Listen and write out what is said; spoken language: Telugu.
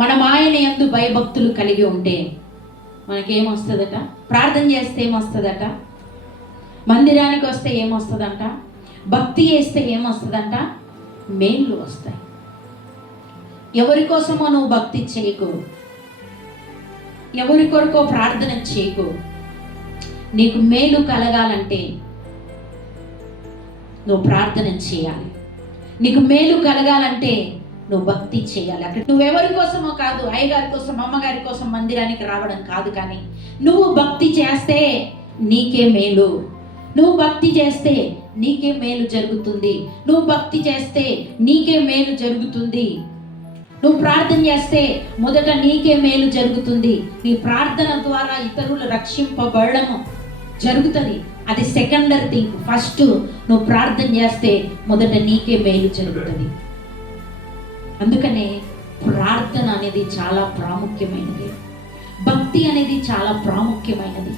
మనం ఆయన యందు భయభక్తులు కలిగి ఉంటే మనకేమొస్తుందట? ప్రార్థన చేస్తే ఏమొస్తుందట? మందిరానికి వస్తే ఏమొస్తుందంట? భక్తి చేస్తే ఏమొస్తుందంట? మేళ్ళు వస్తాయి. ఎవరి కోసమో నువ్వు భక్తి చేయకు, ఎవరి కొరకో ప్రార్థన చేయకు. నీకు మేలు కలగాలంటే నువ్వు ప్రార్థన చేయాలి. నీకు మేలు కలగాలంటే నువ్వు భక్తి చేయాలి. అక్కడ నువ్వెవరి కోసమో కాదు, అయ్యగారి కోసం, అమ్మగారి కోసం మందిరానికి రావడం కాదు, కానీ నువ్వు భక్తి చేస్తే నీకే మేలు. నువ్వు భక్తి చేస్తే నీకే మేలు జరుగుతుంది. నువ్వు భక్తి చేస్తే నీకే మేలు జరుగుతుంది. నువ్వు ప్రార్థన చేస్తే మొదట నీకే మేలు జరుగుతుంది. నీ ప్రార్థన ద్వారా ఇతరులు రక్షింపబడము జరుగుతుంది. అది సెకండరీ థింగ్. ఫస్ట్ నువ్వు ప్రార్థన చేస్తే మొదట నీకే మేలు జరుగుతుంది. అందుకనే ప్రార్థన అనేది చాలా ప్రాముఖ్యమైనది. భక్తి అనేది చాలా ప్రాముఖ్యమైనది.